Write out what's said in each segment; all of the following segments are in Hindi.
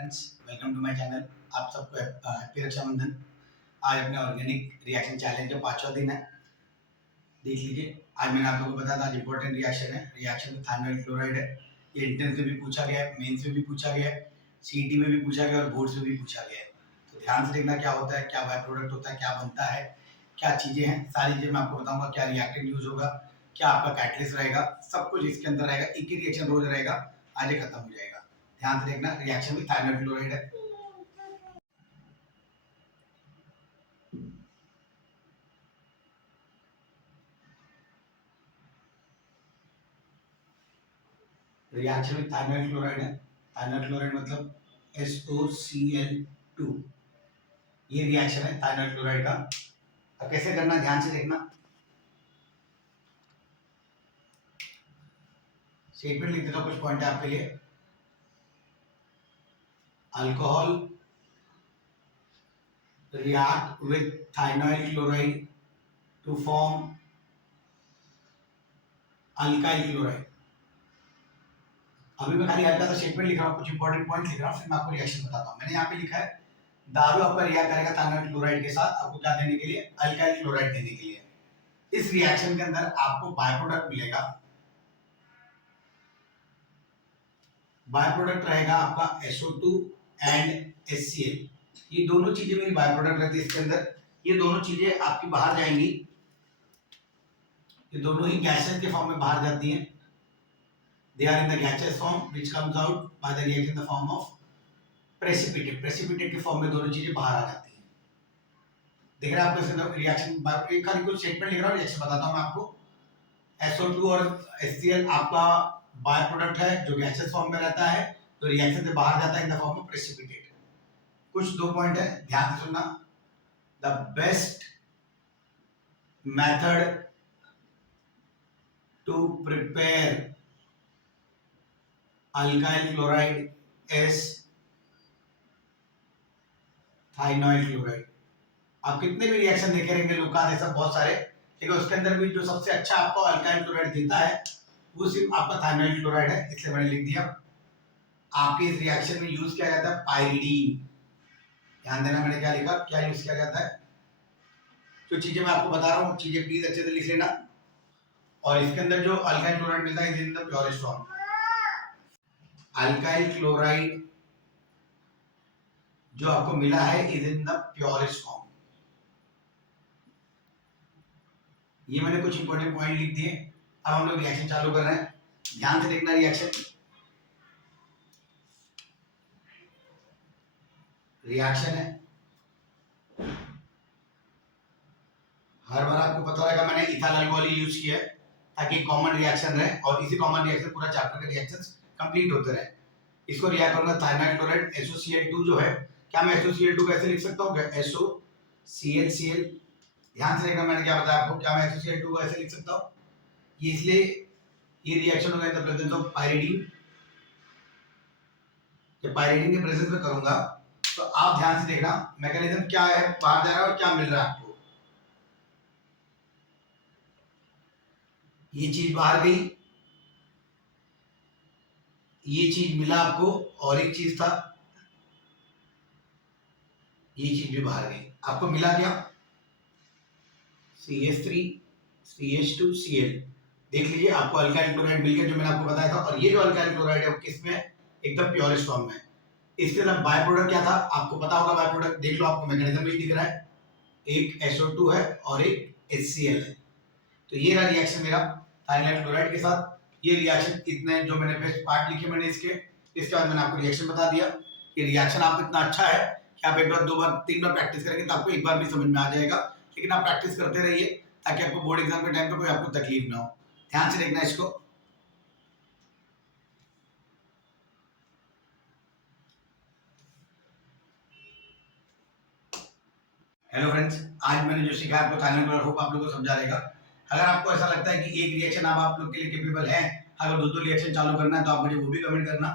Friends, welcome to my channel. आप सबको हैप्पी रक्षाबंधन। आज अपने ऑर्गेनिक रिएक्शन चैलेंज का 5वां दिन है। देख लीजिए, आज मैंने आप लोगों को बताया था इंपॉर्टेंट रिएक्शन है। रिएक्शन में थायनाइल क्लोराइड है। ये एंट्रेंस में भी पूछा गया है, मेंस में भी पूछा गया है, सीईटी में भी पूछा गया और बोर्ड्स में भी पूछा गया है। तो ध्यान से देखना क्या होता है, क्या बाय प्रोडक्ट होता है, क्या बनता है, क्या चीज़ें हैं, सारी चीज़ें मैं आपको बताऊंगा। क्या रिएक्टेंट यूज होगा, क्या आपका कैटलिस्ट रहेगा, सब कुछ इसके अंदर रहेगा। एक ही रिएक्शन रोज रहेगा, आज ये खत्म हो जाएगा। ध्यान से देखना, रिएक्शन में थायनाइल क्लोराइड है। रिएक्शन में थायनाइल क्लोराइड है। थायनाइल क्लोराइड मतलब SOCl2। ये रिएक्शन है थायनाइल क्लोराइड का। अब कैसे करना, ध्यान से देखना। स्टेटमेंट लिख देता हूं, कुछ पॉइंट है आपके लिए। Alcohol react with thionyl chloride to form alkyl chloride। अभी मैं खाली हल्का सा स्टेटमेंट लिख रहा हूँ, कुछ इंपॉर्टेंट पॉइंट लिख रहा हूँ, फिर मैं आपको रिएक्शन बताता हूँ। मैंने यहाँ पे लिखा है दारू आपका रिएक्ट करेगा थायनाइल क्लोराइड के साथ, आपको क्या देने के लिए, अल्काइल क्लोराइड देने के लिए। इस रिएक्शन के अंदर आपको बाय प्रोडक्ट मिलेगा। बाय प्रोडक्ट रहेगा आपका SO2 एंड HCl। ये दोनों चीजें मेरी बाय प्रोडक्ट रहती है इसके अंदर। ये दोनों चीजें आपकी बाहर जाएंगी, ये दोनों ही गैसेस के फॉर्म में बाहर जाती हैं। They are in the gaseous form which comes out by the reaction in the form of precipitate। precipitate के फॉर्म में दोनों चीजें बाहर आ जाती हैं। देख रहे हैं आपको इसके रिएक्शन, एक खाली कुछ स्टेटमेंट लिख रहा हूँ, रिएक्शन बताता हूँ मैं आपको। SO2 और HCl आपका बाय प्रोडक्ट है जो गैसेस फॉर्म में रहता है, तो रिएक्शन से बाहर जाता है in the form of precipitate. कुछ दो पॉइंट है, ध्यान से सुनना। The best method to prepare alkyl chloride is thionyl chloride. आप कितने भी रिएक्शन देखे रहेंगे, लुका सब बहुत सारे, लेकिन उसके अंदर भी जो सबसे अच्छा आपको अल्काइल क्लोराइड देता है वो सिर्फ आपका थायनाइल क्लोराइड है, इसलिए मैंने लिख दिया। आपके इस रिएक्शन में यूज किया जाता है पाइरिडीन। ध्यान देना, मैंने क्या लिखा, क्या यूज किया जाता है। जो चीजें मैं आपको बता रहा हूँ चीजें प्लीज अच्छे से लिख लेना। और इसके अंदर जो अल्काइल क्लोराइड मिलता है is in the purest form. Alkyl chloride जो आपको मिला है is in the purest form. ये मैंने कुछ इंपॉर्टेंट पॉइंट लिख दिए। अब हम लोग रिएक्शन चालू कर रहे हैं, ध्यान से देखना। रिएक्शन है, हर बार आपको पता रहेगा मैंने इथाइल अल्कोहल यूज किया है ताकि कॉमन रिएक्शन रहे और इसी कॉमन रिएक्शन पूरा चैप्टर के रिएक्शंस कंप्लीट होते रहे। इसको रिएक्ट करूंगा थायनाइल क्लोराइड SOCl2 जो है। क्या मैं SOCl2 को ऐसे लिख सकता हूँ, क्या SOCl। ध्यान से देखना, मैंने क्या बताया आपको, क्या मैं SOCl2 को ऐसे लिख सकता हूँ। ये इसलिए ये रिएक्शन होगा in the presence of pyridine. जब पाइरिडीन के प्रेजेंस में करूंगा तो आप ध्यान से देखना मैकेनिज्म क्या है, बाहर जा रहा है और क्या मिल रहा है आपको। ये चीज बाहर गई, ये चीज मिला आपको, और एक चीज था ये चीज भी बाहर गई। आपको मिला क्या, CH3 CH2Cl। देख लीजिए, आपको अल्काइल क्लोराइड मिल गया जो मैंने आपको बताया था। और ये जो अल्काइल क्लोराइड है वो किसमें है, एकदम प्योरेस्ट फॉर्म में। इसके अंदर बाय प्रोडक्ट क्या था आपको पता होगा, बाय प्रोडक्ट देख लो, आपको मैकेनिज्म में ही दिख रहा है। एक SO2 है और एक HCl है। तो ये रहा रिएक्शन मेरा थायनाइल क्लोराइड के साथ। ये रिएक्शन इतने जो मैंने बेस्ट पार्ट लिखे मैंने इसके बाद मैंने आपको रिएक्शन बता दिया। ये रिएक्शन आपको इतना अच्छा है कि आप एक बार, दो बार, तीन बार प्रैक्टिस करेंगे तो आपको एक बार भी समझ में आ जाएगा। लेकिन आप प्रैक्टिस करते रहिए ताकि आपको बोर्ड एग्जाम के टाइम पे कोई आपको तकलीफ ना हो। ध्यान से देखना इसको। हेलो फ्रेंड्स, आज मैंने जो सीखा आपको थायनाइल क्लोराइड, होप आप लोगों को समझा रहेगा। अगर आपको ऐसा लगता है कि एक रिएक्शन आप लोग के लिए कैपेबल है, अगर दो रिएक्शन चालू करना है तो आप मुझे वो भी कमेंट करना,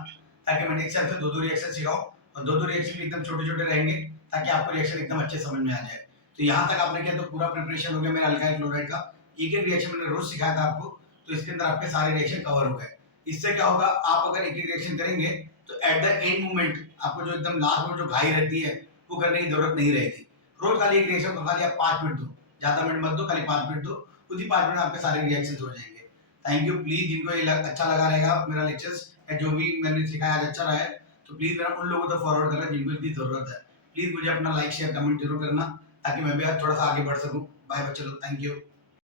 ताकि मैं नेक्स्ट टाइम से दो रिएक्शन सिखाऊं। और दो रिएक्शन एकदम छोटे छोटे रहेंगे ताकि आपको रिएक्शन एकदम अच्छे समझ में आ जाए। तो यहाँ तक आपने किया तो पूरा प्रिपरेशन हो गया मेरा अल्काइल क्लोराइड का। एक एक रिएक्शन मैंने रोज सिखाया था आपको, तो इसके अंदर आपके सारे रिएक्शन कवर हो गए। इससे क्या होगा, आप अगर एक एक रिएक्शन करेंगे तो एट द एंड मोमेंट आपको जो एकदम लास्ट में जो घाई रहती है वो करने की जरूरत नहीं रहेगी। रोज खाली एक रिएक्शन को खाली आप 5 मिनट दो, ज्यादा मिनट मत दो, खाली 5 मिनट दो, उसी 5 मिनट में आपके सारे रिएक्शन हो जाएंगे। Thank you. प्लीज जिनको ये अच्छा लगा रहेगा मेरा लेक्चर्स या जो भी मैंने सिखाया आज अच्छा रहा है, तो प्लीज मेरा उन लोगों तक फॉरवर्ड करना जिनको इसकी जरूरत है। प्लीज मुझे अपना लाइक शेयर कमेंट जरूर करना ताकि मैं भी थोड़ा सा आगे बढ़ सकूं। बाय बच्चे लोग, थैंक यू।